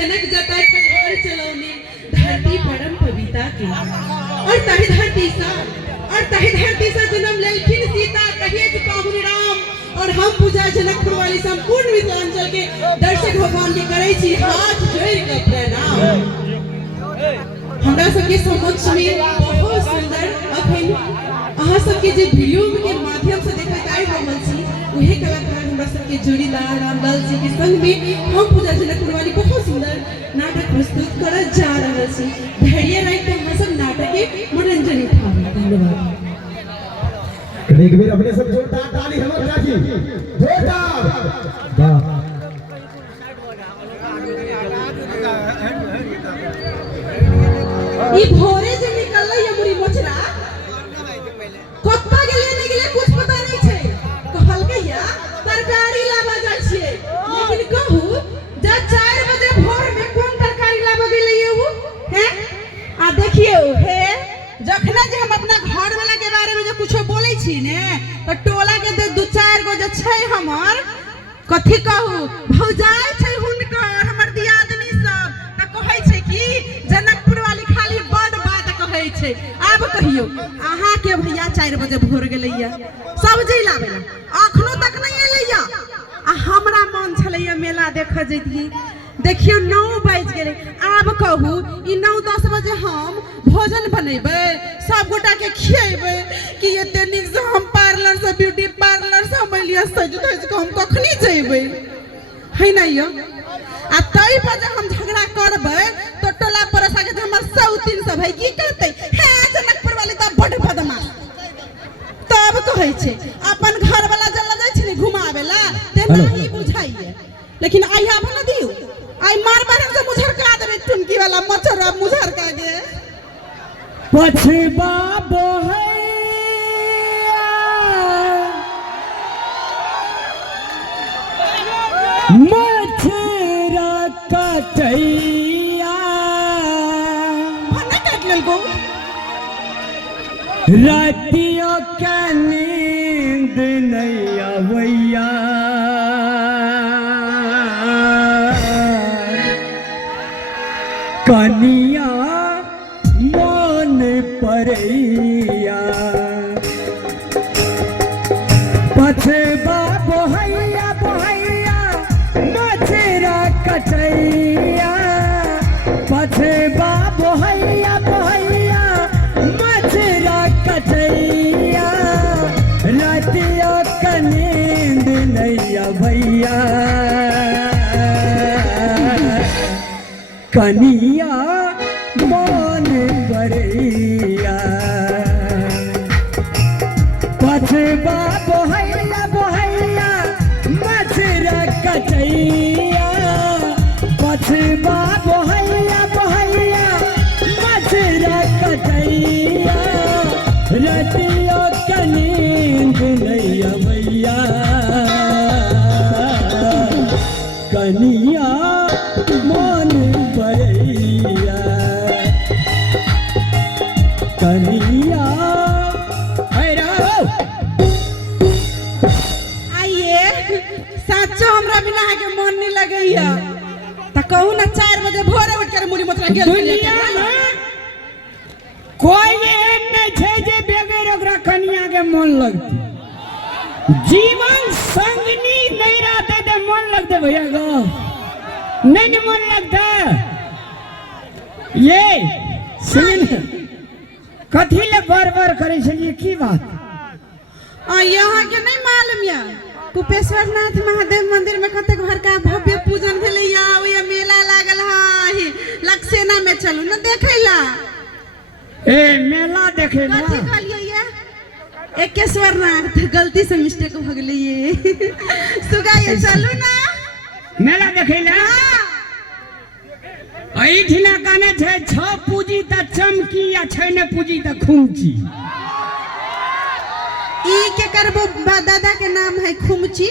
जनक जटा कलहर चलौने धरती परम पविता के और तहि धरती सा जन्म लेलखिन सीता कहिए कि पाहुन राम और हम पूजा जनकपुर वाली संपूर्ण मिथिलांचल के दर्शक भगवान के करे छी हाथ जोड़ के प्रणाम। हमरा सबके समक्ष में बहुत सुंदर अखन अहाँ सबके जे वीडियो के माध्यम से देखैत आइ रहल छी उहे कलाकार हमरा सबके जोड़ीदार रामलाल जी के संग में हम पूजा जनकपुर वाली बहुत सुंदर नाटक प्रस्तुत करऽ जा रहल छी। धैर्य राखि के हम सब नाटक के मनोरंजन उठाबी। धन्यवाद। एक बेर अपने सब जोरदार ताली हमर राखी जोरदार वाह। ई भोरे जे निकललै ये मुरी मोचरा कत्ता के लेने के लिए कुछ पता नहीं छे कहलकै या तरकारी लाबा जाय छियै लेकिन कहू जा 4 बजे भोर में कोन तरकारी लाबा गेलै उ हैं आ देखियो हे जखना जे हम अपना घर वाला के बारे में जो कुछ बोलै छी ने तो टोला के दू चार गो जे छै हमर कथि कहू भौजाई छै हुनकर हमर दियादनी सब त कहै छै कि जनकपुर वाली खाली बड़ बात कहै छै। आब कहियो अहाँ के भैया 4 बजे भोर गेलैया सब्जी लाबे अखनो तक नहीं एलैया आ हमरा मन छलैया मेला देख जइतिए देखियो 9 बाजि गेलै। आब कहू ई 9-10 बजे हम भोजन बनेबै सब गोटा के खिएबै कि एते निक से हम पार्लर से ब्यूटी पार्लर से हम लिया सज धज के हम कखनी जेबै है नहीं यो आ तई पर हम झगड़ा करबै तो टोला पड़ोसा के हमर सौतीन सब है की कहतै हे जनकपुर वाली त बड़ बदमाश तब कहै छै अपन घर वाला जल्ला जाय छै घुमावेला ते नहीं बुझाइए लेकिन आइया भला दियो आई मार मार से मुझर का देबे टुनकी वाला मचरा मुझर का गे पछबा बोहैया मछरा कटैया फना काट लेलको रातियों के नींद नहीं आवैया कनिया मन परैया पछबा बोहैया बोहैया मछरा कटैया पछबा बोहैया बोहैया मछरा कटैया रातिया का नींद नहीं आवैया कनिया मन बरैया पछबा बोहैया बोहैया मछरा कटैया पछबा बोहैया बोहैया मछरा कटैया रतिया का नींद नहीं आवैया कनिया मन बरैया कनिया आइए सच्चो हमरा बिना के मन नहीं लगैया त कहू ना 4 बजे भोरे उठ कर मुड़ी मोचरा गेल दुनिया में कोई एहन नहीं छै जे बेगर ओकरा कनिया के मन लगते जीवन संगनी नहीं रहते तो मन लगते भैया गो नहीं मन लगता ये सुन कथी ले बार करे छलिए की बात यहाँ के नहीं मालूम या कुपेश्वरनाथ महादेव मंदिर में कते घर का भव्य पूजन भेलैया ओया मेला लागल है लक्सेना में चलू न देखैला ए मेला देखे ना कथी कहलिए ये एकेश्वरनाथ गलती से मिस्टेक हो गेलै ये सुगा ये चलू ना मेला देखे ला ऐठिना कहने छै छ पूजी त चमकी या छै ने पूजी त खुमची ई के करबो दादा के नाम है खुमची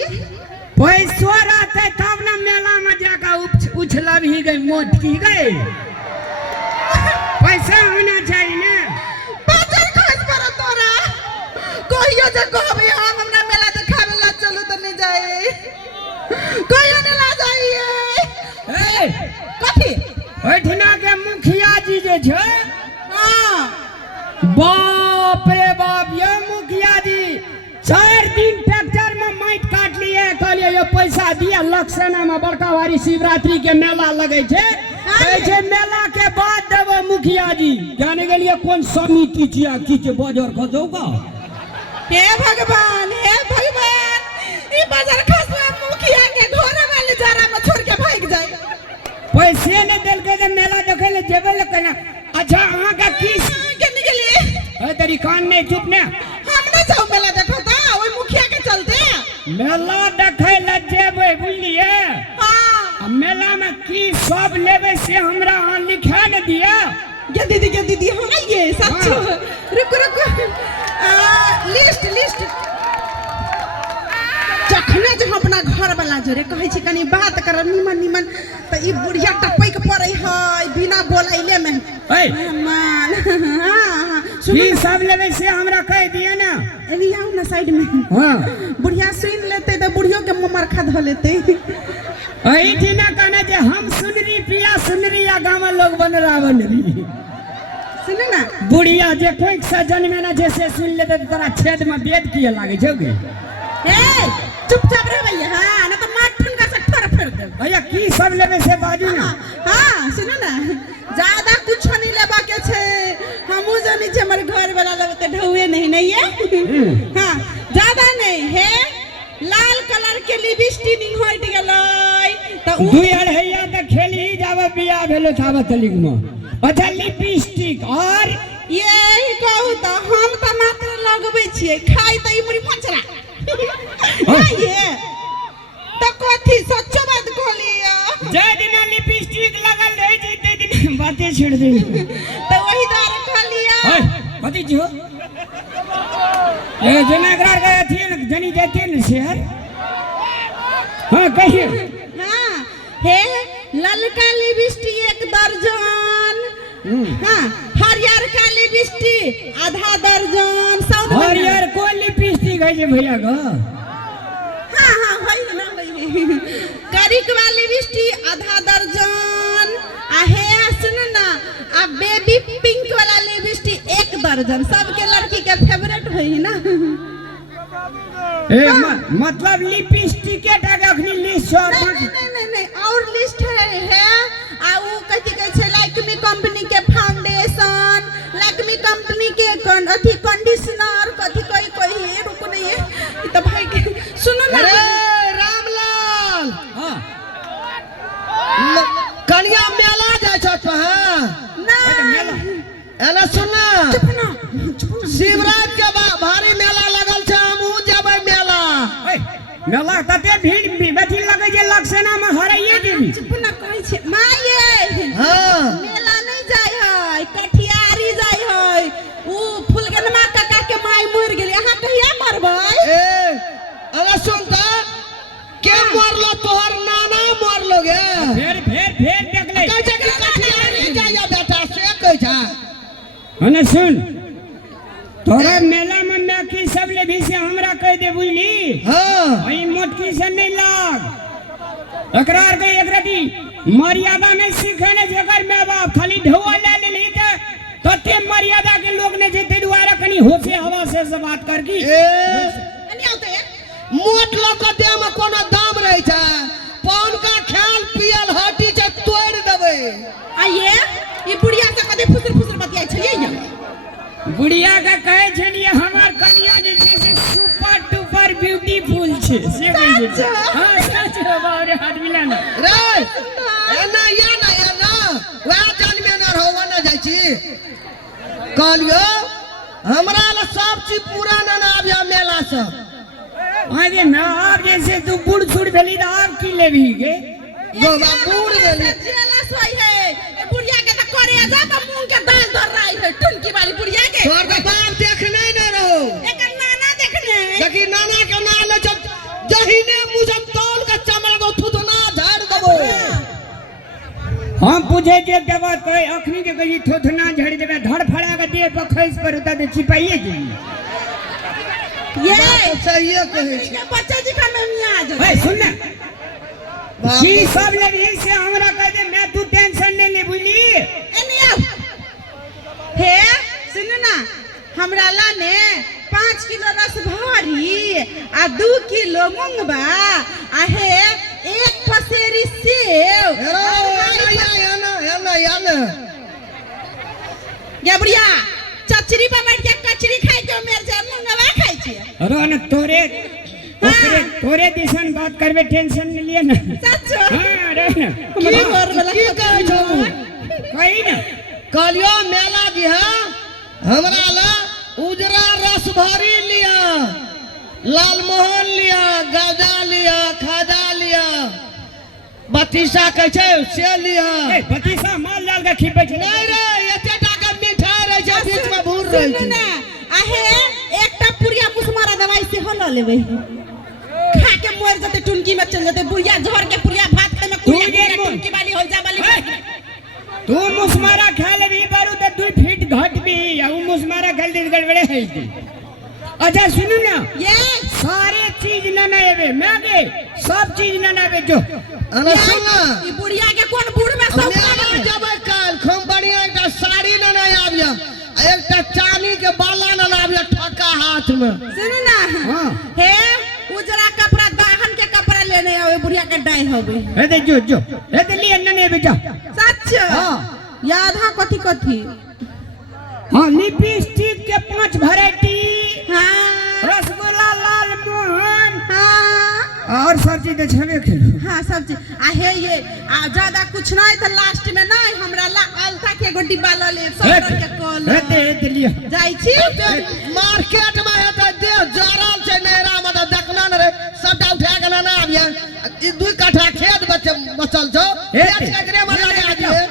पैसा रहते तब ना मेला में जाकर उछलब ही गई मोट की गई पैसा होना चाहिए ना बाजार खस पर तोरा कहियो जे कहबे हम हमरा मेला देखावे ला चलू त नहीं जाए कहियो नहीं ला जाइए ए कथी बाप रे बाप, ये मुखिया जी 4 दिन ट्रैक्टर में माइट काट लिए, कहलिए ये पैसा दिया लक्षणा में बड़का भारी शिवरात्रि के मेला लगे छे, कहै छे मेला के बाद देबो मुखिया जी। जाने गेलिए कोन समिति छिया किछ बाजार खजौगा। हे भगवान ई बाजार खसवा मुखिया के घोरे वाले जरा में छोड़ के भाग जाए। पैसे ने देल के मेला देखे ले जेबे ले कहना। अच्छा अहाँ का की केने गेलिए? ए तेरी कान नहीं चुप ने, हम ना जाओ मेला देखो ता ओई मुखिया के चलते मेला देखे ले जेबे बुझलिए। हां मेला में की सब लेबे से हमरा अहाँ लिखा न दिया। ये दीदी हाँ ये सच। रुको लिस्ट जखने जो अपना घर वाला जोरे कहै छी कनी बात कर निमन त ई बुढ़िया टपैक पड़ै है बिना बोलैले में। ए मेहमान हां की सब लेबे से हमरा कह दिए ना। एनी आओ ना साइड में। हां बुढ़िया सुन लेते त बुढ़ियो के ममर खा ध लेते। एही दिना कहना जे हम सुनरी पिया सुनरी या गांव लोग बन रावणरी। सुन ना बुढ़िया जे कोई से जन्मे ना जैसे सुन लेते तो तोरा छेद में वेद किए लागे छौगे। ए चुपचाप रह भैया। हां ना तो मार ठुनका से फर दे भैया की सब लेबे से बाजू ना। हां सुनो ना ज्यादा कुछ नहीं लेबा के छे। हमहु जानी छे हमर घर वाला लगते ढौए नहीं है। हां ज्यादा नहीं है। लाल कलर के लिपस्टिक नहीं होइत गेलै त दुई अढ़ैया त खेली जाबे बियाह भेलो थाबे तलिक में। अच्छा लिपस्टिक और यही कहू त हम त मात्र लगबै छियै खाइ त इमरी मचरा। ये त कथि सच्चो बात कहलिए। जे दिन लिपस्टिक लगल रहे छै ते दिन बातें छेड़ दे त वही द्वारा कहलिए। ओए कथि छियो ए जनगरार के अथी न जनी देते न शेर। हां कहिए। हां हे ललका लिपस्टिक 1 दर्जन। हां हरियर का लिपस्टिक आधा दर्जन। हरियर को लिपस्टिक है जे भैया ग। हां होई ना होई। करिक वाली लिपस्टिक आधा दर्जन। आ हे सुन ना आ बेबी पिंक वाला लिपस्टिक 1 दर्जन। सबके लड़की के फेवरेट होई ना। ए मतलब लिपस्टिक के टाका अखनी लिस्ट और नहीं और लिस्ट है। आ वो कथि कहै छै लैक्मी कंपनी के फाउंडेशन, लैक्मी कंपनी के अथी कंडीशनर कथि कोई है। रुक नहीं है ई त भाई के सुनो ना। अरे रामलाल हां कनिया मेला जाय छ त। हां ना मेला एला सुनना चुप ना शिवरात के भारी मेला लगल छ। हमहु जेबै मेला। ए मेला तते भीड़ बेथी लगे जे लक्षणा में हराइए देबी। चुप ना कहै छै माये। हां मेला नहीं जाय है कठियारी जाय है। उ फुलगनमा काका के माय मर गेलै। अहाँ कहिया मरबै? ए अरे सुन त के मरलो तोहर नाना मरलो गे। फेर देख ले कहै छै कि कठियारी जाय बेटा से कहै छ। हने सुन तोरा मेला में मैं की सब ले भी से हमरा कह दे बुझली। हां ई मोटकी से नहीं लाग एकरार के एकरती मर्यादा नहीं सीखे ने जेकर माय बाप खाली ढोआ ले लेली तते मर्यादा के लोग ने जे ते द्वारा कनी होसे हवा से बात कर की। ए एनी आउते मोट लोग के देह में कोनो दाम रहे छ। पान का ख्याल पियल हटी छ तोड़ देबै। आइए ई बुढ़िया से कदे फुसर बतियाइ छलिए या। बुढ़िया का कहे छलिए हमार कन्या जे छै से सुपर डुपर ब्यूटीफुल छे से कहि छै। हां सच है बारे हाथ मिला ना रे एना वह जन्मे न रहो न जाय छी। कहलियो हमरा ल सब चीज पूरा न आबिया मेला से। आगे ना आप जैसे तू बूढ़ छुड़ भेली त आप की लेबी गे। गोबा बूढ़ गेली जेला सोई है। ए बुढ़िया के त करे जा त मुंह के दाल धर रही है टुनकी वाली बुढ़िया के। तोर के बाप देखने न रहो। एकर नाना देखने देखी नाना के नाल जब जहीने मुझे तौल के चमड़ा को थुथना झाड़ देबो। हम पूछे जे के बात कोई अखनी के कही थोथना झड़ देबे धड़ फड़ा के देह पर खैस पर उता दे छिपाइए जी। ये बात सही कहै छी। ये बच्चा जी का मेमिया आ जा। ए सुन ना की सब लेबी से हमरा कह दे मैं तू टेंशन नहीं ले बुझली। एनी आओ हे सुन ना हमरा लाने 5 किलो रस भरी आ 2 किलो मूंगबा आ हे 1 पसेरी सेव या बुढ़िया चचरी पे बैठ के कचरी खाई जो मेरे से मूंगबा खाई छी अरे न तोरे दिसन बात करबे टेंशन नहीं लिए ना सच हां रे ना की और वाला की कहै छौ कही ना कहलियो मेला जी है हमरा ला उजरा रस भरी लिया, लालमोहन लिया, गजा लिया, खाजा लिया, बतीसा कह छे से लिया। ए बतीसा माल जाल के खिबै छै नहीं रे एते टाका मिठाई रह छै बीच में भूर रह छै ना आहे एकटा पुरिया मुसमारा दवाई से हो ल लेबै खा के मर जते टुनकी में चल जते बुढ़िया झोर के पुरिया भात खाए में कुरिया टुनकी वाली हो जा वाली तू मुसमारा खा लेबी बारू त 2 फीट घटबी आ उ मुसमारा खा ले गड़बड़े है जी। अच्छा सुनो ना ये सारे चीज न नएबे मैगे सब चीज न नएबे जो अरे सुन ना ई बुढ़िया के कोन बूढ़ में सब मेला जबै काल खूब बढ़िया एकटा साड़ी न नहीं आबिया एकटा चांदी के बाला न आबिया ठका हाथ में सुन ना हां हे उजरा कपड़ा दाहन के कपड़ा लेने आवे बुढ़िया के डाई होबे ए दे जो ए दे लिए न नएबे जा सच हां याद हा कथि कथि हां लिपस्टिक के 5 वैरायटी हां रसगुल्ला लालमोहन हां और सब चीज छबे खेलो हां सब चीज आ हे ये आ ज्यादा कुछ नहीं तो लास्ट में नहीं हमरा ला अलता के एगो डिब्बा ल ले सब के कॉल ए दे लिए जाई छी मार्केट में हेतै दे जरल छै नैरा में त देखना न रे सबटा उठा के ना आबिया ई 2 कट्ठा खेत बचल छौ खेत के एकरे में लगा दिए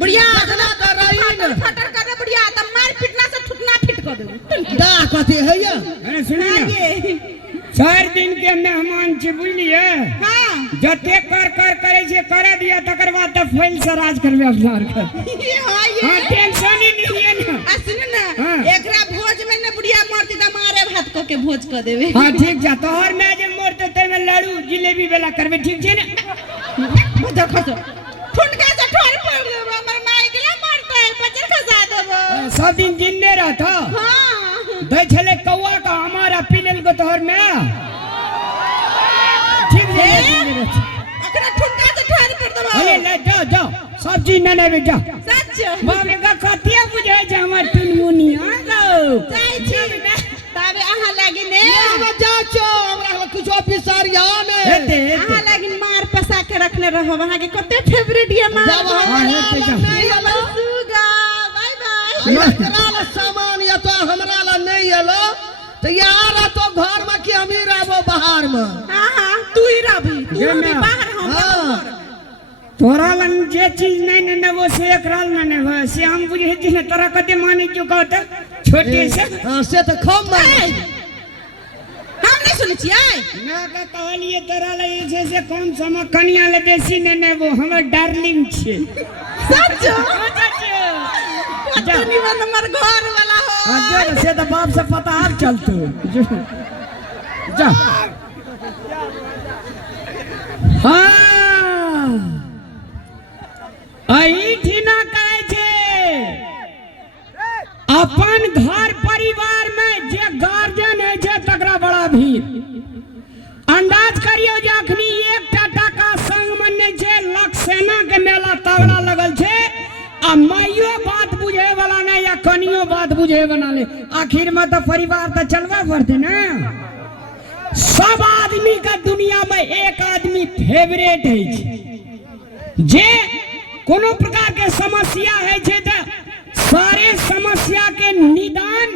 बुढ़िया देखना त रही न फटर करे बुढ़िया त मार पिटना से ठुकना फिट कर देबो दा कथि हैया अरे सुनी ना ये 4 दिन के मेहमान छी बुझलिए हां जते कर करे छे करे दिया तकर बाद त फैल से राज करबे अपना कर हां ये हां टेंशन ही नहीं है ना आ सुन ना हाँ। एकरा भोज में ने बुढ़िया मरती त मारे भात को के भोज कर देबे हां ठीक जा तोहर में जे मोरते ते में लाडू जिलेबी वाला करबे ठीक छे ना देखो तो ठुनका से ठोर पड़ देबो हमर माई के मारता है पचर खसा देबो सब दिन जिंदे रहता हां दे छले कौवा का हमारा पिलेल को तोहर में ठीक है एकरा ठुनका से ठोर पड़ देबो अरे ले जा सब चीज न लेबे जा सच बाबे का कतिया बुझे जे हमर टुनमुनिया गो जाई छी ताबे आहा लागी ने अब जा छौ हमरा कुछ ऑफिसर यहाँ में आहा लागी मार पसा के रखने रहो वहां के कते फेवरेट ये मार जब हाँ, हेते जा। नहीं आलो सुगा बाय बाय एकरा ला सामान या तो हमरा ला नहीं आलो तो यार तो घर में कि हम ही रहबो बाहर में हां तू ही रहबी तू जे भी मैं- बाहर हम हां तोरा लन जे चीज नहीं न वो से एकराल न ने से हम बुझे जे न तोरा कते माने चुका त छोटे से हां से तो खूब मार हम नहीं सुन छियै मैं का कहलिए तोरा ले से कौन सम कनिया ले बेसी ने वो हमर डार्लिंग छे सच जा निमन हमर घर वाला हो जो से तो बाप से पता अब चलतो जा हां आई ठीना कहे छे अपन घर परिवार में जे गार्जियन है जे तकरा बड़ा भीड़ अंदाज करियो जे अखनी 1 टाका संग मने छे लक्सेना के मेला तगड़ा लगल छे आ माइयो बात बुझे वाला नहीं या कनियो बात बुझे वाला ले आखिर में तो परिवार तो चलवा पड़ते ना सब आदमी का दुनिया में एक आदमी फेवरेट है जे कोनो प्रकार के समस्या है छे त सारे समस्या के निदान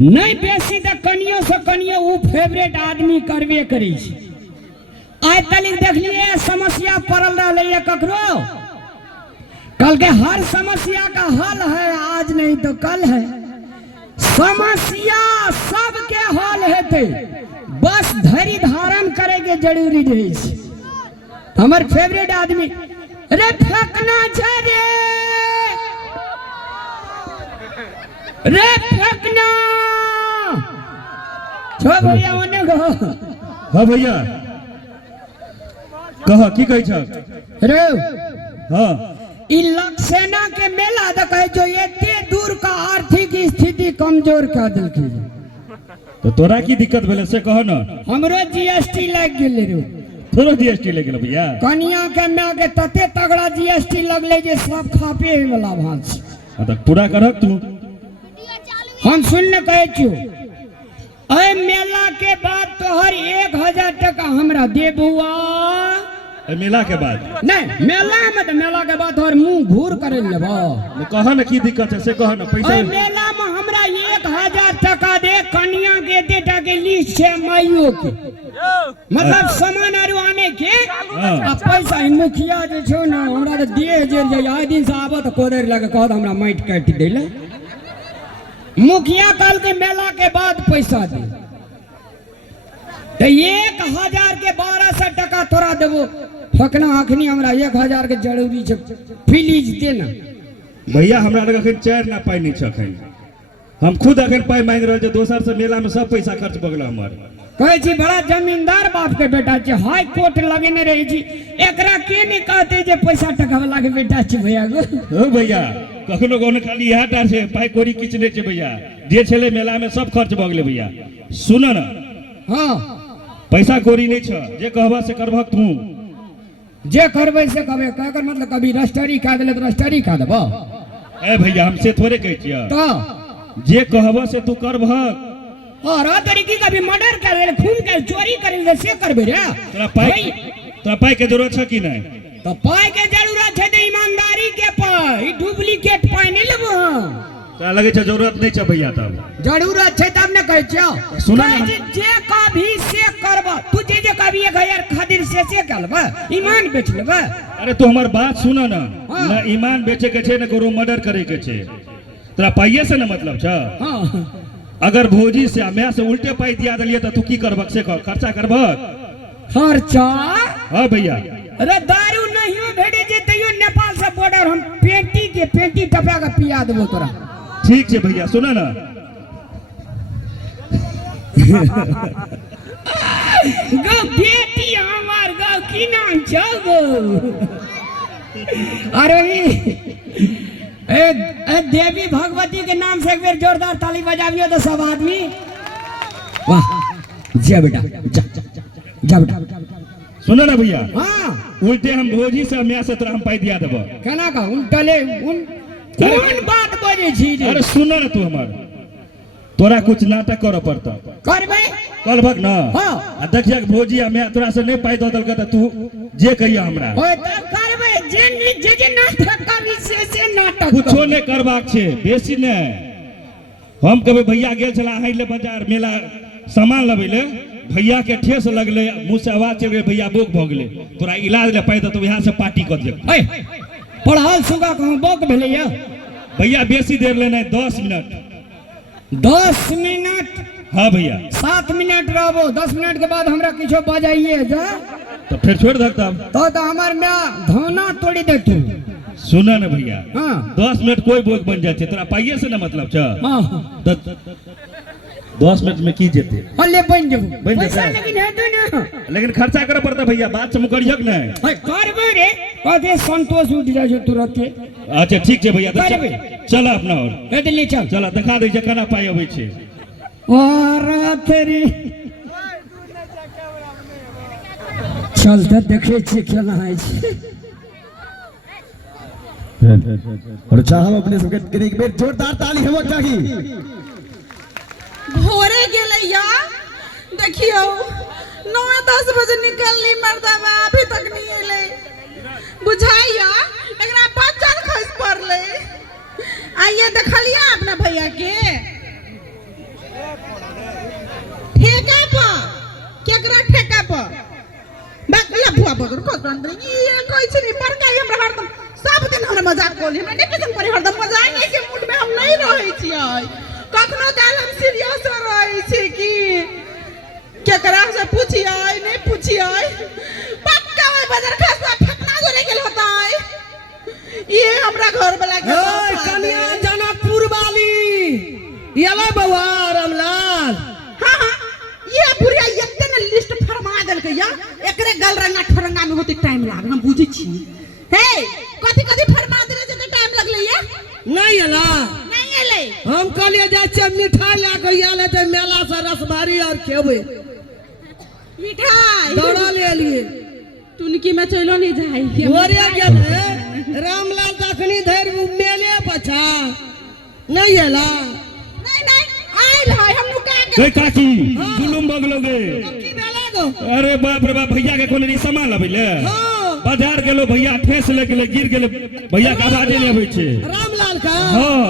नहीं बेसी त कनियो से कनियो उ फेवरेट आदमी करबे करे छै आज तलिक देखलिए समस्या पड़ल रहले ककरो कल के हर समस्या का हल है आज नहीं तो कल है समस्या सबके हल हेते बस धैर्य धारण करे के जरूरी रहे छै हमर फेवरेट आदमी रे फेंकना छै रे फेंकना छो भैया ओने गो हाँ भैया कह की कहै छ रे हाँ इ लक्सेना के मेला देखे जो एते दूर का आर्थिक स्थिति कमजोर कर दिलकै। तो तोरा की दिक्कत भेले से कह न। हमरो जीएसटी लग गेले रे। तोरो जीएसटी लग गेल भैया। कनिया के मैं के तते तगड़ा जीएसटी लगले जे सब खापे वाला भांस। तो पूरा करक तू। हम सुनने कहे छु ए मेला के बाद तोहर 1000 टका हमरा देबुआ। मेला के बाद नहीं मेला में तो मेला के बाद तोहर मुंह घूर करे लेबो। कह न की दिक्कत है से कह न पैसा। ए मेला में हमरा 1000 टका दे कनिया के देटा के लिस्ट छे माइयो के। मतलब सामान आरु आने के आ पैसा इ मुखिया जे छो न हमरा तो देह जे जाय आइ दिन से आबत कोदर लगे कहत हमरा माइट काट देले। मुखिया कल के मेला के बाद पैसा दे तो 1000 के 1200 टका तोरा देबो। फकना अखनी हमरा 1000 के जरूरी छै प्लीज देना। भैया हमरा लग अखन 4 ना पाई नहीं छखन। हम खुद अखन पाई मांग रहल जे दोसर से मेला में सब पैसा खर्च भ गेल हमर। कहे छी बड़ा जमींदार बाप के बेटा छै हाई कोर्ट लगेने रही छी एकरा के ने कहते जे पैसा टका वाला के बेटा छै भैया गो। ओ भैया कखनो कोनो खाली इहा टा छै पाई कोरी किछ नै छै भैया। जे छले मेला में सब खर्च भ गेले भैया। सुन न हां पैसा कोरी नहीं छ जे कहबा से करबह तू। जे करबै से कहबै कहकर मतलब कभी रजिस्ट्री का देले तो रजिस्ट्री का देबो। ए भैया हमसे थोड़े कहै छियै तो जे कहबह से तू करबह। और तरीके कभी मर्डर करे खून के चोरी करे से करबे रे। तोरा पाई के जरूरत छ कि नहीं। तो पाई के जरूरत है तो ईमानदारी के पाई डुप्लीकेट पाई नहीं लेबो। तोरा लगे छ जरूरत नहीं छ भैया। तब जरूरत छै तब ने कहै छियो। सुना ना जे कभी से करबो तू जे कभी 1000 खातिर से करबो ईमान बेच लेबे। अरे तू हमर बात सुना ना। हाँ। ना ईमान बेचे के छै ना करो मर्डर करे के छै। तोरा पाइए से ना मतलब छ। हां अगर भौजी से मैं से उल्टे पाई दिया दलिए तो तू की करबक से खर्चा करबक। खर्चा हां भैया। अरे दारू नहीं भेटे जे तइयो नेपाल से बॉर्डर हम पेंटी टपा के पिया देबो तोरा। ठीक है भैया सुना ना। गो बेटी हमार गो की नाम छौ गो। अरे ए देवी भगवती के नाम से एक बार जोरदार ताली बजावियो तो सब आदमी। वाह जा बेटा जा बेटा। सुनो ना भैया। हां उल्टे हम भौजी से मैं से तोरा हम पाई दिया देबो। केना का उल्टले कौन बात बजे छी रे। अरे सुनो ना तू हमर तोरा कुछ नाटक करे पड़ता। करबे करबक ना। हां आ देखिए भौजी मैं तोरा से नहीं पाई दो दल त तू जे कहिया हमरा। ओए तब करबे जे नाटक का विशेष से नाटक कुछो नहीं करबाक छे बेसी नहीं। हम कभी भैया गेल छला हाई ले बाजार मेला सामान लबे ले भैया के ठेस लगले मुंह से आवाज चल गई भैया बोक भ गेले तोरा इलाज ले पाई तो यहां से पार्टी कर दे। ए पढ़ाल सुगा कहूं बोक भेले या भैया बेसी देर ले नहीं 10 मिनट। 10 मिनट। हाँ भैया 7 मिनट रहबो 10 मिनट के बाद हमरा किछो बजाइए जा तो फिर छोड़ दक तब तो हमर में धौना तोड़ी दे तू। सुना ना भैया। हां 10 मिनट कोई बोक बन जाते तोरा पाइए से ना मतलब छ। हां 10 मिनट में की जेते हल्ले बन जेबो बन पैसा जेतै। लेकिन है तो ना लेकिन खर्चा करे पड़ता भैया बात से मुकरियक नहीं। है करबे रे कदे संतोष उठ जाय तुरंत। अच्छा ठीक है भैया करबे। चल अपना और ए दिल्ली चल चल दिखा दे जे केना पाई अबै छे। और तेरी चल तो देखे छी केना है छी। और चाहब अपने सबके एक बेर जोरदार ताली हेबो चाही। भोरे गेलैया देखियो 9-10 बजे निकलली मर्दावा अभी तक नहीं एले। बुझाइया एकरा बच्चन खस पड़ले। आइए देखलिया अपना भैया के ठेका पर केकरा ठेका पर बाकला भुआ बदर को अंदर ये कोई छी पर का हमरा हरदम सब दिन हमरा मजाक कोली हमरा डिप्रेशन पर हरदम मजाक नहीं के मूड में हम नहीं रहै छियै। कखनो काल हम सीरियस रहै छी कि केकरा से पूछियै नहीं पूछियै पक्का ओइ बदर खसवा फटना जोरे गेल होतै। ये हमरा घर वाला के ओए कन्या जनकपुर वाली येले बउआ रामलाल। हां हां ये बुढ़िया एकते ने लिस्ट फरमा देलकै या एकरे गल रंगा ठरंगा में होते टाइम लाग हम बुझै छी। हे कथि कथि फरमा देले जे टाइम लगलै या नहीं एला नहीं एले हम कहलिए जाइ छियै मिठाई लए के आयल हेतै मेला से रसभरी और खेबै मिठाई दौड़ा ले एलिए टुनकी में चलो नहीं जाए ओरे गेल है रामलाल तखनी धरि मेले पछा नहीं एला नहीं नहीं आइल है हम नुका के ए काकी जुलुम बगलोगे की मेला गो अरे बाप रे बाप भैया के कोने सामान लबैले हां बाजार गेलो भैया ठेस लेके गिर गेले भैया के आवाजे नहीं आबै छै रामलाल का हां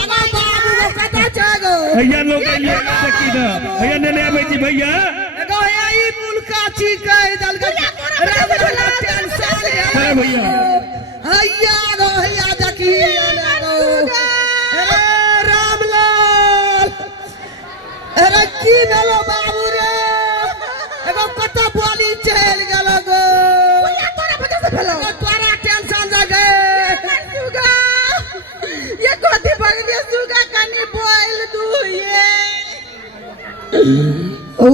एगो बाबू को कता छगो भैया लोग एलिए सकी ना भैया ने आबै छी भैया एगो यही मुल्का छी कह दल के रामलाल टेंशन अरे भैया हैया गो हैया देखी गो अरे रामलाल अरे की भेलो बाबू रे एगो कता बोली चल गेल गो भैया तोरा वजह से भेलो एगो तोरा टेंशन जगे सुगा ये कोती बगने सुगा कनी बोल दू ये ओ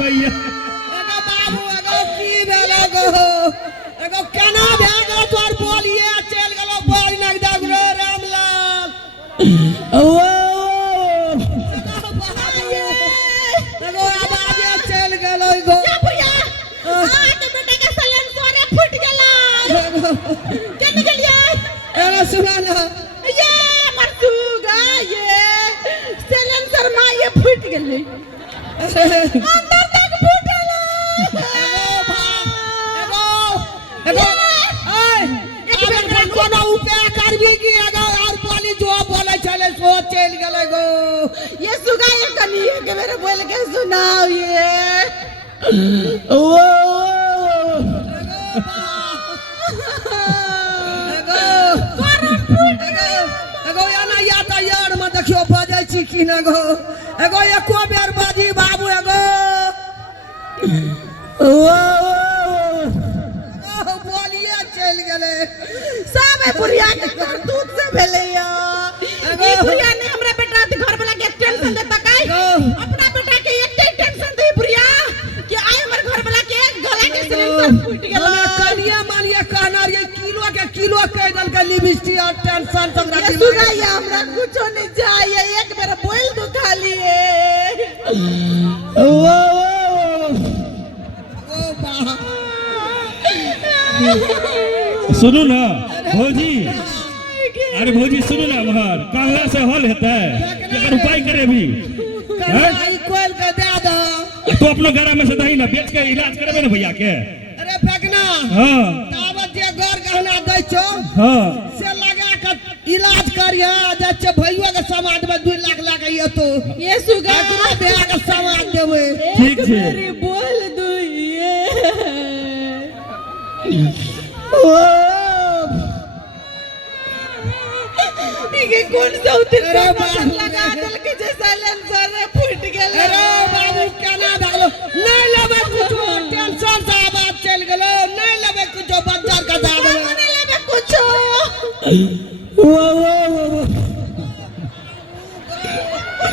भैया एगो बाबू एगो की भेलो गो एगो केना भए गेलो तोर बोलिए चल गेलो बोल नग दग रे रामलाल ओ एगो आवाजे चल गेलो गो या भैया आज बेटा का सलेंसर फूट गेला केन गेलिए एगो सुना ना ये मरसुगा ये सलेंसर मा ये फूट गेले अंदर तक फूटला एगो एक बेर कोनो उपाय करबी की एगो और बोली जो बोले चले सो चल गेलै गो ये सुगा ये कनी एक बेर बोल के सुनाओ ये ओ एगो एगो एना यातायात में देखियो बजै छी कि न गो एगो एको बेर बाजी बाबू एगो ओ बोलिए चल गेलै सब है बुढ़िया के दूध से भेले या ई बुढ़िया ने हमरा बेटा के घर वाला के टेंशन देता काई अपना बेटा के एकटे टेंशन दे बुढ़िया कि आय हमर घर वाला के गला के सिलेंडर फूट गेला कलिया मालिया कहना रे किलो कह दल के लिपस्टिक और टेंशन सब ये रखी सुगा ये हमरा कुछो नहीं चाहिए एक बेर बोल दो खाली ओ बा सुनू ना भौजी अरे भौजी सुनू ना महर कांगला से हल हेतै एकर उपाय करे भी कलाई कोल के दे दो तो अपनो घर में से दही ना बेच के इलाज करबे ना भैया के अरे फेकना हां तावत जे घर गहना दै छो हां से लगा के इलाज करिया जे छ भइयो के समाज में 2 लाख लागे ये तो ये सुगा एकरो बियाह के समाज देबै ठीक छै मेरी बोल दो ये ओ ये कौन सा उतर अरे बाबू लगा दिल के जैसा लेंसर फूट गेल अरे बाबू केना भगलो नहीं लेबे कुछो टेंशन से बात चल गेलो नहीं लेबे कुछो बाजार का दा देबे नहीं लेबे कुछो ओ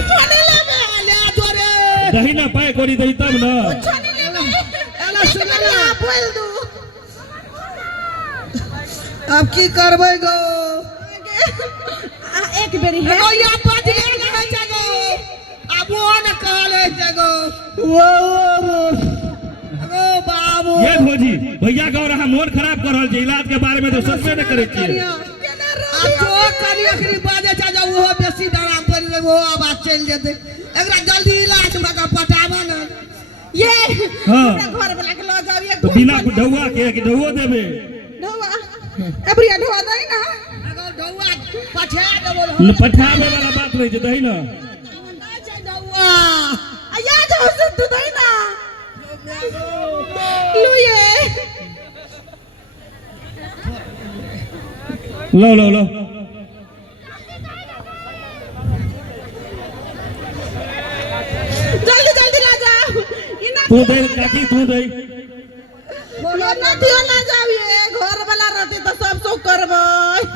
छोड़े लेबे ले तोरे दही ना पाए कोरी दही तब ना छोड़े लेबे एला सुन ना बोल दो अब की करबै गो एक बेरी है एगो या बात ले ना जगो अब वो न कहले जगो ओ एगो बाबू ये भौजी भैया का और हम मोन खराब कर रहल छै इलाज के बारे में तो सोचबे न करे छियै आ जो कनी अखरी बाजे जा जा वो बेसी डरा पड़ वो आवाज चल जेते एकरा जल्दी इलाज में का पटावा न ये हाँ। हमरा घर वाला के लो जाओ ये तो बिना ढौआ के कि ढौओ देबे ढोआ एबरिया ढोआ दई ना एगो डौआ पछा देबो न पठावे वाला बात नहीं छै दही ना डौआ आया जाओ से तू दई ना लो ये लो लो लो जल्दी जल्दी ला जाओ इना तू दे काकी तू दे ये ना दियो ना जाओ ये घर वाला रहते तो सब सो करबै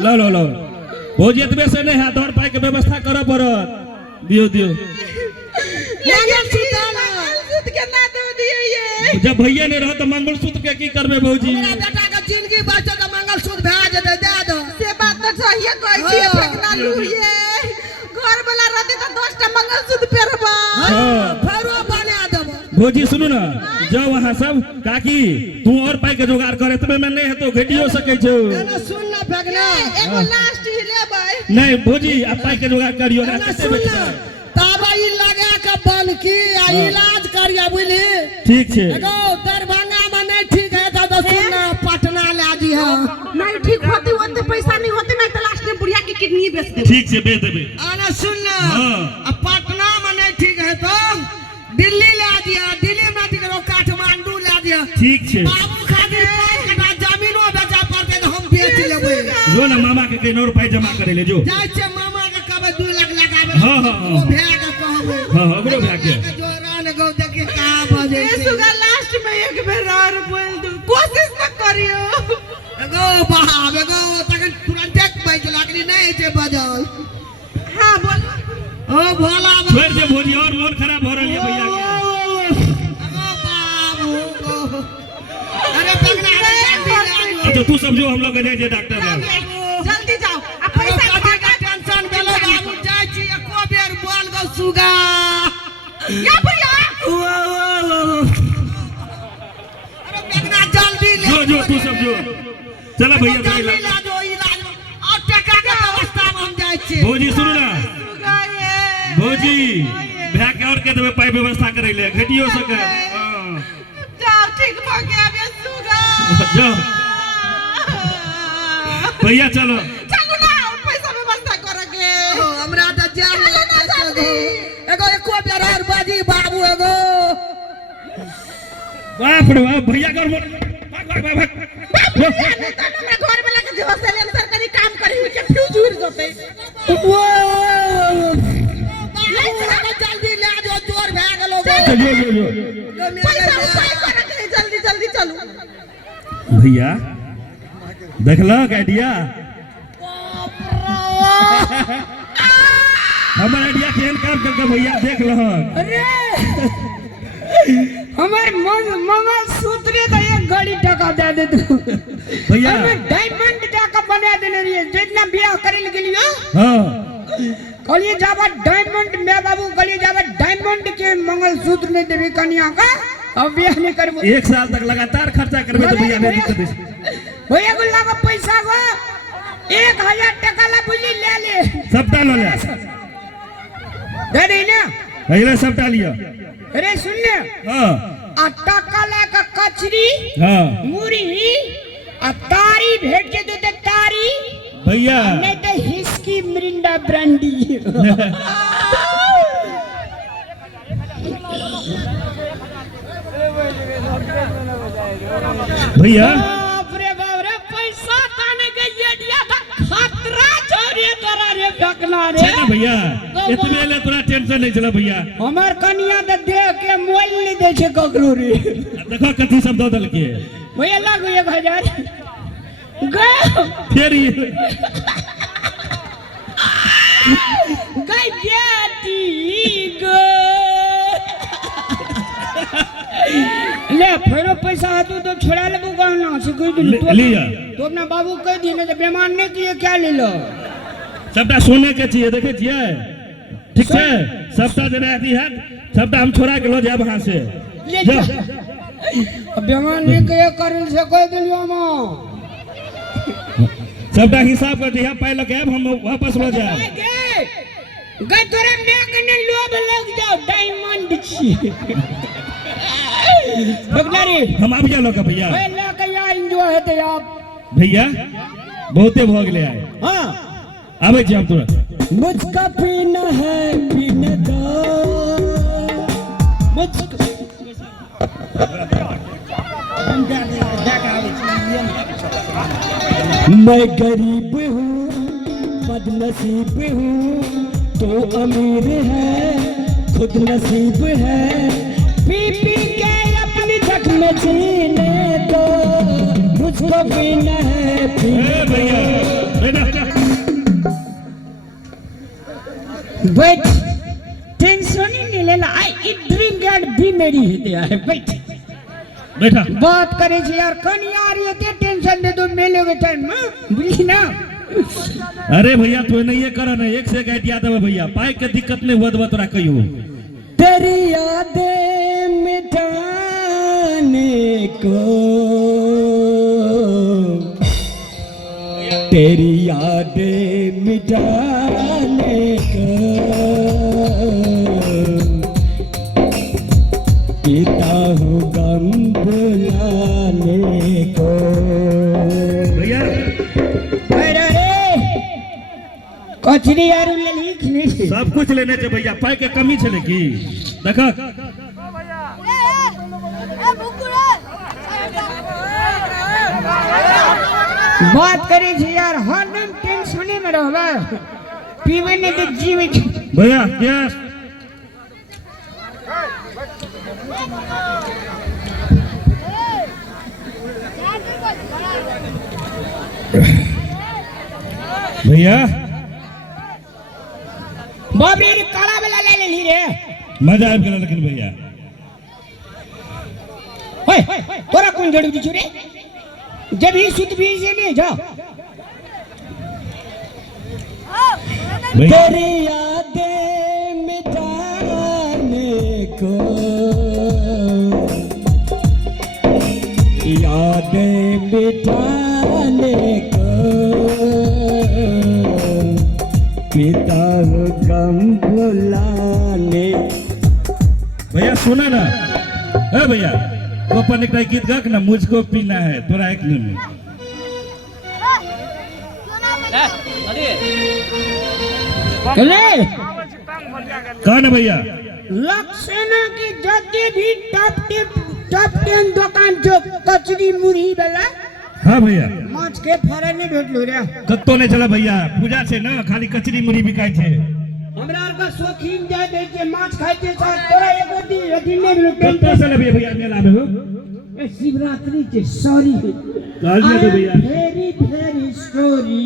लो लो लो भौजी एतबे से नहीं हाथ और पाई के व्यवस्था करब पड़त दियो दियो लेकिन सीताला सूत के ना दे दिए ये जब भैया नहीं रहो तो मंगलसूत्र के की करबे भौजी हमरा बेटा के जिंदगी बचे तो मंगलसूत्र भे जेते दे दो से बात तो चाहिए कोई छी हाँ। फेंकना लुए घर वाला रहते तो 10 टा मंगलसूत्र पहनबा फेरो बना देबो भौजी सुनू ना जाओ वहाँ सब काकी तू और पाई के जुगाड़ करे तबे में नहीं है तो घटियो सके छो एना सुन ना फेंकना एगो लास्ट ही लेबै नहीं भौजी अब पाई के जुगाड़ करियो ना एना कैसे सुन बेचबै? ना तब ई लगा के बनकी आ इलाज करिया बुझली ठीक छे एगो दरभंगा में नहीं ठीक है तो सुन ना पटना ले जी हां नहीं ठीक होती होते पैसा नहीं होते नहीं तो लास्ट में बुढ़िया की किडनी बेच दे ठीक से बेच देबे आना सुन ना हाँ। अब पटना में नहीं ठीक है तो दिल्ली ले दिया दिल्ली में ठीक है काठमांडू ले दिया ठीक छे बाबू खातिर 5 कट्ठा जमीनो बेचा पड़ते तो हम बेच लेबै जो ना मामा के कहीं 9 रुपया जमा करे ले जो जाय छे मामा के कहबै 2 लाख लगाबे हाँ, हाँ, हाँ। ओ भै के कहबै हाँ ओकरो भए के जोरान गौ देखे का बजे ए सुगा लास्ट में एक बेर और बोल दो कोशिश न करियो एगो बहाव एगो तखन तुरंत देख बैठ लागली नहीं छे बजल हां बोल ओ भोला छोड़ दे भौजी और मन खराब हो रही है भैया के एगो बाबू अरे पगला जल्दी लाओ अच्छा तू समझो हम लोग गए डॉक्टर लग जल्दी जाओ अब पैसा पैसा का टेंशन भेलो बाबू जाय छी एको बेर बोल गो सुगा या भैया अरे पगला जल्दी ले जो तू समझो चला भैया जल्दी भाई ला दो इलाज में और टका के व्यवस्था में हम जाय छी भौजी सुनो ना सुगा ये भौजी भैया के और के देबे पाई व्यवस्था करे ले घटियो सके हां जाओ ठीक हो गया बे सुगा जाओ भैया चलो चलो ना पैसा व्यवस्था करोगे हमरा त जान चलो ना जल्दी एगो एको बेर और बाजी बाबू एगो बाप रे बाप भैया कर भाग नहीं तो हमरा घर वाला के जो सिलेंडर करी काम करी हुई के फ्यूज उड़ जते वो जल्दी ले जो जोर भै गेलो जो पैसा उठाई करोगे जल्दी जल्दी चलो भैया देखलक आइडिया हमर आइडिया केहन काम करके भैया देख लहक अरे हमारे मंगल सूत्र तो एक गाड़ी टका दे दे तू भैया हमें डायमंड टका बना देने रही जितना ब्याह करे के लिए हाँ कहलिए जावा डायमंड मैं बाबू कहलिए जावा डायमंड के मंगल सूत्र नहीं देवी कन्या का अब ब्याह नहीं करबो 1 साल तक लगातार खर्चा करबे तो भैया नहीं दिक्कत है भैया को लगा पैसा को 1000 टका ला बुझी ले ले सबटा लो ले दे दे ना भैया सबटा लिया अरे सुन ले हाँ आ टका ला का कचरी हाँ मुरी आ तारी भेट के दे तारी भैया नहीं तो हिस्की मिरिंडा ब्रांडी भैया बाप रे पैसा ताने के ये दिया था खतरा छोड़िए तोरा रे फेंकना रे चल भैया इतने ले तोरा टेंशन नहीं चला भैया हमार कन्या तो देख के मोल नहीं दे छे ककरो रे देखो कथी सब दो दल के भैया लागो 1000 गए फिर ये गई बेटी गो ले फेरो पैसा हाथों तो छोड़ा ले गहना से कोई दिन लिया तो अपना बाबू कह दिए ना बेमान नहीं किए क्या ले लो सबटा सोने के चाहिए देखे छिए ठीक है सबटा जे रहती है सबटा हम छोड़ा के लो जाब वहां से ले जा। अब बेमान नहीं किए करल से कोई दिन हम सबटा हिसाब कर दिया पाई लगे हम वापस हो जाए गए तोरा मैं कने लोभ लग जाओ डायमंड छी बगलारी हम आब जालो का भैया ओए ले के या एंजॉय हेते आप भैया बहुते भ गेले आए हां आबै छी हम तुरंत मुझका पीना है पीने दो मुझको मैं गरीब हूँ बदनसीब हूँ तो अमीर है खुद नसीब है पी पी के अपनी जख्म छीने दो मुझको पीना है ए भैया बेटा बैठ टेंशन ही नहीं लेना आई इट ड्रिंक एंड बी मेरी हिदिया है बैठ बैठा बात करे छी यार कन यार ये ते टेंशन दे दो मेले के टाइम में बुझी ना अरे भैया तू नहीं ये कर ना, एक से एक आइडिया देवे भैया, पाई के दिक्कत नहीं हुआ तोरा कहियो। तेरी यादें मिटाने को, तेरी यादें मिटाने को पीता हूँ गम भुलाने को। भैया अरे कचरी यार लिख ली सब कुछ लेने से भैया, पाई के कमी छले की देखा। बात करे छी यार, हरदम टेंशने में रहबा, पीवे ने तो जीवित। भैया यस भैया बाबरी ने काला वाला ले ली रे। मजा आबि गेल लेकिन भैया। ओए तोरा कौन जड़ी दी रे? जब ही सुत भी से नहीं जा। भैया तेरी यादें मिटाने को, यादें मिटाने को पिता गम भुलाने। भैया सुना ना, है भैया वो अपन एक गीत गा के ना, मुझको पीना है तोरा एक दिन में। ले कहा ना भैया, लक्ष्मणा की जगह भी टॉप 10 दुकान जो कचरी मुरही वाला हाँ भैया माछ के फरे नहीं भेटलो रे। कत्तो नहीं चला भैया, पूजा से ना खाली कचरी मुरी बिकाई थे। हमरा आर का शौकीन जाय दे के माछ खाय के साथ तोरा एगो दिन नहीं मिलो। कत्तो से भैया भैया मेला में हो ए शिवरात्रि के सॉरी काल में तो भैया वेरी सॉरी।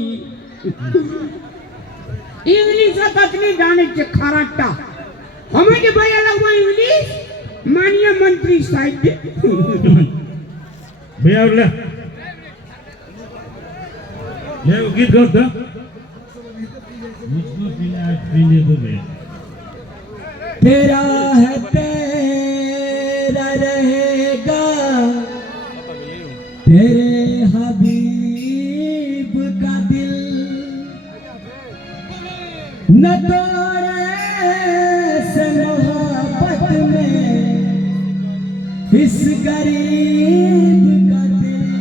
इंग्लिश कतनी जाने के खराटा हमें के भैया लगवा इंग्लिश माननीय मंत्री साहब भैया और ले वो गीत गाओ तो मुझको पीने दो भैया। तेरा है तेरा रहेगा, तेरे हबीब का दिल न तोड़े से मोहब्बत में इस गरीब का दिल।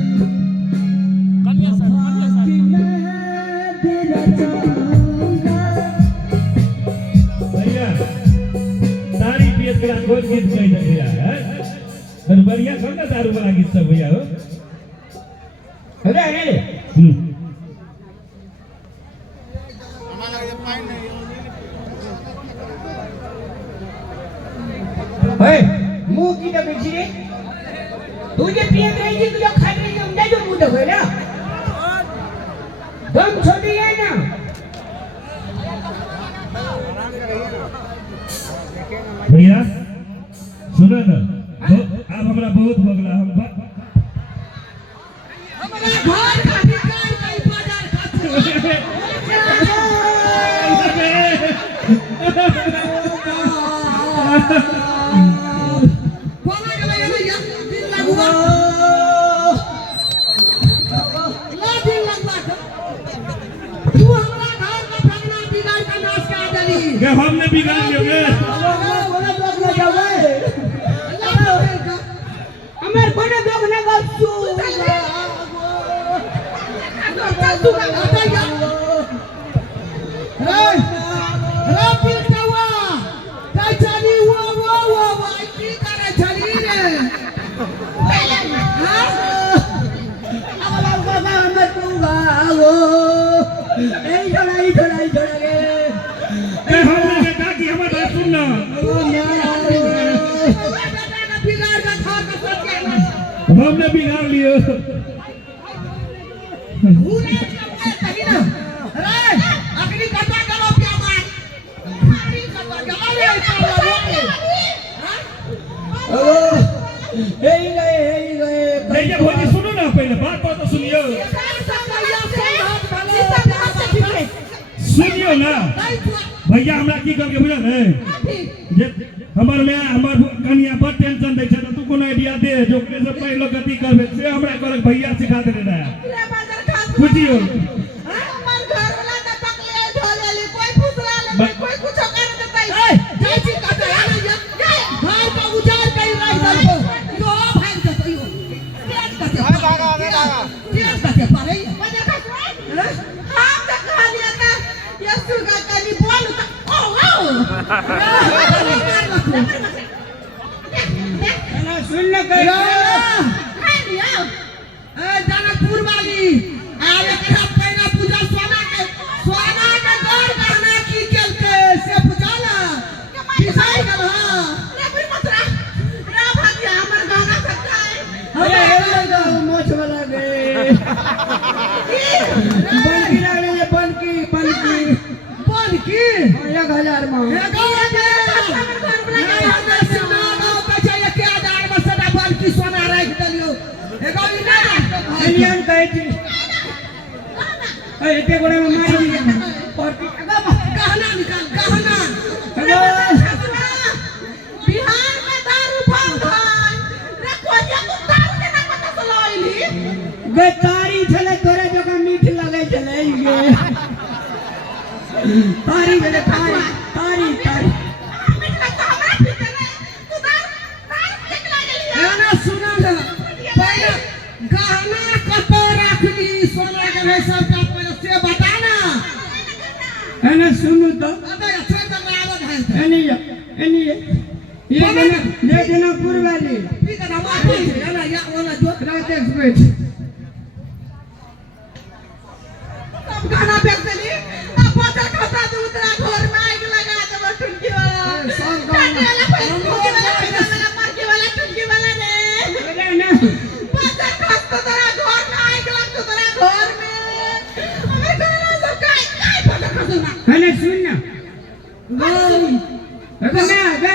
भैया दारू पिए के कोई गीत नहीं भैया है, और बढ़िया सुन ना दारू वाला गीत सब भैया हो। अरे अरे मुंह की दबे जी रे, तुझे पिए रही थी, तुझे खाई रही थी, उन्हें जो मुंह दबे ना दम छोड़ी है ना। भैया सुनो ना, आप हमारा बहुत बगला हम हमारा घर का अधिकार कई बाजार खाते बोला के भैया भैया दिन लगवा दिन लगवा तू हमारा घर का भगना बिगाड़ का नाश कर देली। के हमने बिगाड़ लियोगे। हमारे कोने दोग ने गसू हमने बेटा की हमारी बात सुनना, हमने बिगाड़ लियो। गए भैया भौजी सुनो ना, पहले बात तो सुनियो। सुनियो ना नहीं छुआ भैया हमरा की करके बुझल है ठीक जे हमर में हमर कनिया बड़ टेंशन दै छै त तू कोनो आइडिया दे जो ओकरे से पढ़ लो कथी करबे से हमरा कर भैया सिखा देने रहा पूरा बाजार खास बुझियो हमर घर वाला त पकले धोलेली कोई फुसला ले कोई कुछ कर देतै जय जी कहते है ना ये घर का उजाड़ कई रह दो यो भाग दो यो तेज कहते तेज कहते पारे बाजार खास हम त कहा लिया था ये सुगा कनी बोल त सुन ले कहियो जनकपुर वाली आब एकरा पहिने पूजा सोना के गौर गहना की केलके से पूजाला किसाई गल हां रे कोई मतरा रे भाग्य हमर गहना सकाय अरे हे लगा मोछ वाला गे बनकी लागले ये बनकी 1000 में सोना राख दिलियो एगो ई ना एलियन कहै छी एते गोड़े में मार दिए और गहना निकाल गहना बिहार में दारू बंद है रे कोरिया तू दारू के ना पता चलाइली गे तारी छले तोरे जगह मीठ लगे छले गे तारी गेले तारी मीठ लगता हमरा पीते नहीं तू दारू ठीक लागली है ना सुनो ना पहले गहना कतो रखली सोना के भाई सब का पहले से बता ना है ना सुनु तो अबे अच्छा कर आवत है एनी ये जनकपुर वाली पी का मार है ना या वाला जो रात एक्सप्रेस सब गाना बेच देली अब बाजार खाता तू उतरा घर में आग लगा दे टुनकी वाला सब गाना मार्के वाला टुनकी वाला ने अरे ना बाजार खाता तेरा घर में आग लग तो तेरा घर में हमें गाना सब काय बाजार खाता ना है ना सुन ना गई अरे मैं गा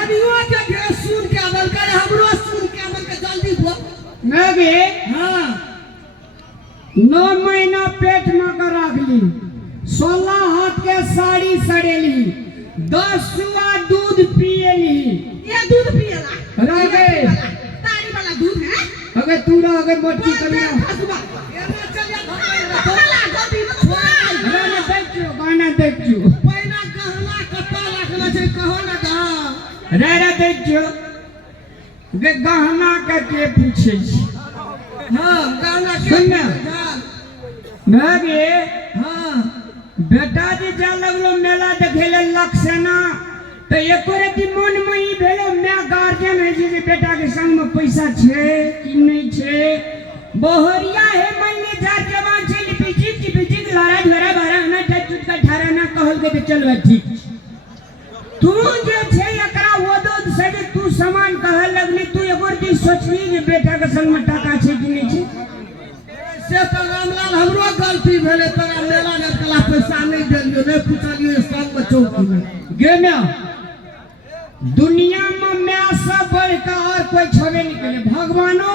आदियो के सुन के अमल कर हमरो सुन के अमल के जल्दी बोल मैं भी हां 9 महीना पेट में कर रखली 16 हाथ के साड़ी सड़ेली 10 सुआ दूध पिएली ये दूध पिएला रह गए तारी वाला दूध है अगर तू रह गए मोटी कलिया हसबा एने चलिया घर में ला गदी छोड़ अरे मैं देखियो गाना देखियो पहिना गहना कत्ता रखले छै कहो ना दा रे देखियो गे गहना के पूछे छी हां गहना के सुन ना मैं भी हां बेटा जी जा लगलो मेला देखे ले लक्षणा तो एको रति मन में ई भेलो मैं गार्जियन है जे बेटा के संग में पैसा छे कि नहीं छे बहरिया है मन में जा जवान छे लिपिचिक लड़ा भरा ना टचुट का ठारा ना कहल के चलवा ठीक तू जे छे एकरा वदोद से जे तू सामान कह लगली तू एको रति सोचली जे बेटा के संग में टाका छे कि नहीं छे से तो रामलाल हमरो गलती भेले तोरा मेला ने कला पैसा नहीं देलियो नहीं पूछलियो सब बच्चों की गे मैं दुनिया में मैं से बढ़ के और कोई छबे नहीं करे भगवानो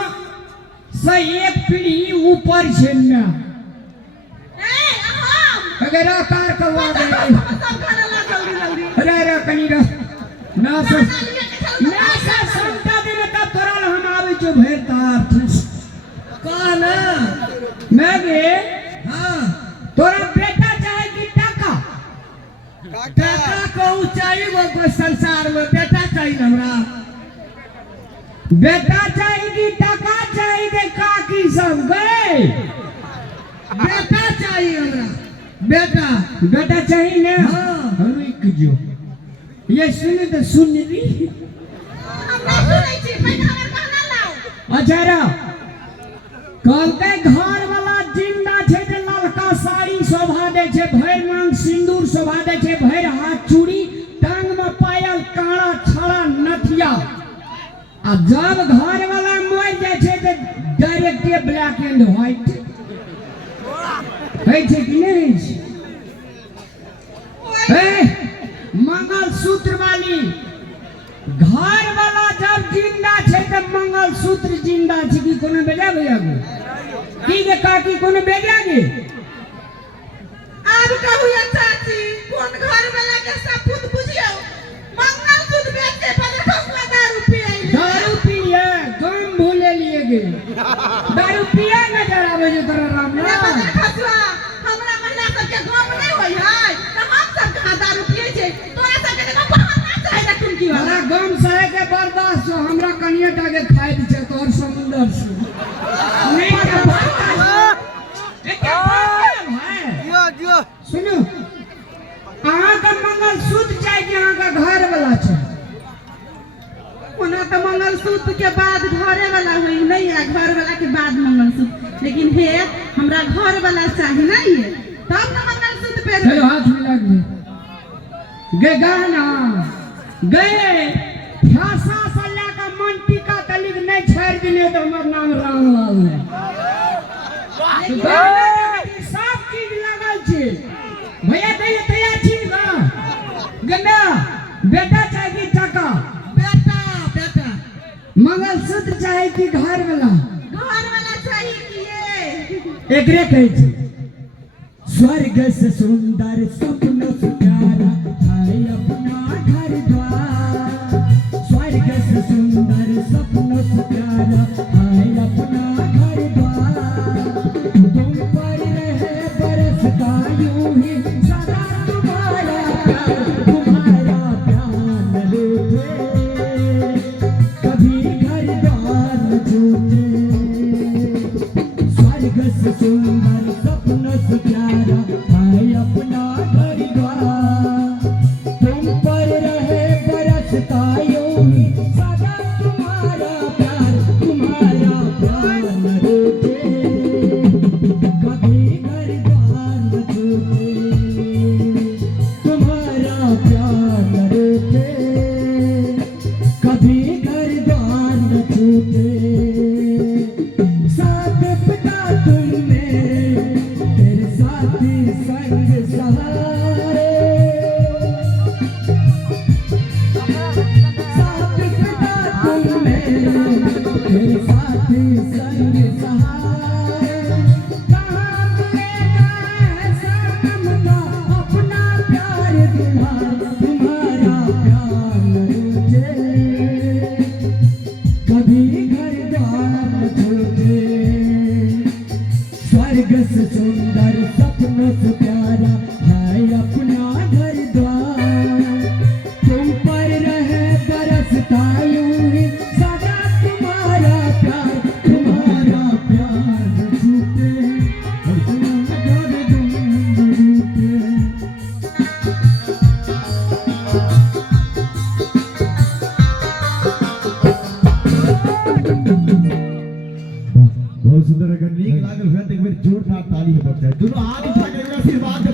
से एक पीढ़ी ऊपर छे मैं ए हम अगर आकार करवा दे सब खाना ला जल्दी अरे कनी रे ना से संता दिन तब तोरा हम आवे जो भेरता कह ना मैं भी हां तोरा बेटा चाहे कि टाका टाका कहू चाहिए वो संसार में बेटा चाहिए हमरा बेटा चाहिए कि टाका चाहिए के काकी सब गए बेटा चाहिए हमरा बेटा बेटा चाहिए ना हाँ। रुक जो ये सुन तो सुन ली हमरा सुनै छी पहिने हमर गाना लाओ अच्छा रा कहते घर वाला जिंदा छे जे ललका साड़ी शोभा दे छे भर मांग सिंदूर शोभा दे छे भर हाथ चूड़ी टांग में पायल काड़ा छड़ा नथिया आ जब घर वाला मर जाए छे तो डायरेक्ट ब्लैक एंड व्हाइट है छे कि नहीं है मंगलसूत्र वाली घर वाला जब जिंदा छे तो मंगलसूत्र जिंदा छे कि कोनो बेजा भैया की जे काकी कोनो बेजा गे अब कहू या चाची कौन घर वाला के सपूत बुझियो मंगलसूत्र बेच के 50 दारू पिए दारू पिए गम भूले लिए गे दारू पिए नजर आवे जो तोरा राम रे ना बदर खसुआ हमरा महिला सब के गम नहीं होई है त हम सब कहां दारू पिए छे तोरा सब के देखो बहाना चाहे त कुन की हमरा वाला गम सहे के बर्दाश्त हो हमरा कनिया टाके खाइ दी छै तोर समुंदर से नहीं के बात एक बात है सुनो अहाँ का मंगलसूत्र चाहे कि अहाँ का घर वाला छै ओना तो मंगलसूत्र के बाद घरे वाला हुई नहीं है घर वाला के बाद मंगलसूत्र लेकिन हे हमरा घर वाला चाहिए नहीं है तब ना मंगलसूत्र पहन चलो हाथ मिला के गे गाना गे भाषा सल्ला का मन टीका तलिक नहीं छोड़ दिले तो हमर नाम रामलाल है सब चीज लगल छै भैया दे तैयार छी ना गंदा बेटा चाहिए टका बेटा मंगलसूत्र चाहे कि घर वाला चाहिए कि ये एकरे कहै छै स्वर्ग से सुंदर सपना से प्यारा है अपना घर द्वार स्वर्ग से सुंदर सपना से प्यारा है अपना घर द्वार तुम पर रहे बरसता यूं ही सदा तुम्हारा प्यार न रूठे कभी घर द्वार न छूटे स्वर्ग से सुंदर सपना से प्यारा है अपना घर द्वार तुम पर रहे बरसता यूं ही सदा तुम्हारा प्यार न रूठे कभी घर द्वार न छूटे तुम्हारा प्यार न रूठे कभी घर द्वार न छूटे साथ पिता तुम मेरे तेरे साथी संग सहारे साथ पिता तुम मेरे तेरे साथी संग सहारे कहाँ मिलेगा ऐसा नमता अपना प्यार तुम्हारा प्यार न रूठे कभी घर द्वार न छूटे स्वर्ग से सुंदर सपनों से प्यारा है अपना घर द्वार तुम पर रहे बरसता यूं ही सदा तुम्हारा प्यार न छूटे और तुम्हारा न रूठे बहुत सुंदर अगर नीक लागल हुए तो एक बेर जोरदार ताली बजाए दोनों हाथ